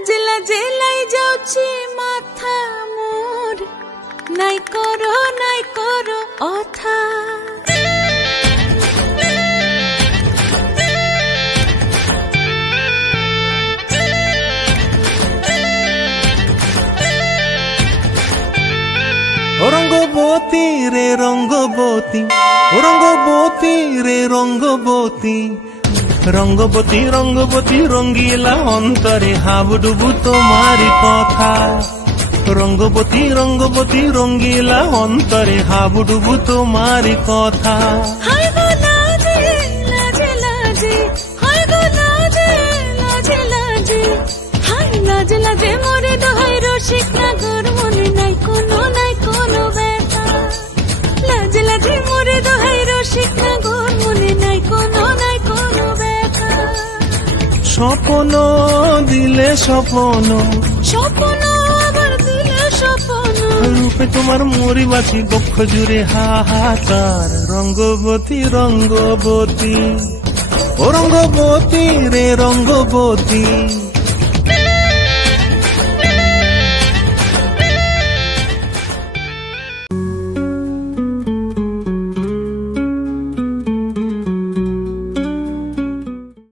লাজে লাজে লাই যাଉଛି মাথা মোর নাই করো অথা রঙ্গবতী রে রঙ্গবতী, রঙ্গবতী রে রঙ্গবতী, রঙ্গবতী রঙ্গবতী রঙ্গিলা অন্তরে হাবুডুবু তোমারি কথা। রঙ্গবতী রঙ্গবতী রঙ্গিলা অন্তরে হাবুডুবু তোমারি কথা। হায় গো লাজে লাজে লাজে, হায় গো লাজে লাজে লাজে, হায় লাজে লাজে মোরে দোহাই রসিক নাগর মনে নাই কোনো ব্যথা। লাজে লাজে মোরে দোহাই রসিক নাগর মনে নাই কোনো ব্যথা। স্বপ্ন দিলে স্বপ্ন, স্বপ্ন আবার দিলে স্বপ্ন, রূপে তোমার মরি বাছি বক্ষ জুড়ে হাহাকার। রঙ্গবতী রঙ্গবতী, ও রঙ্গবতী রে রঙ্গবতী।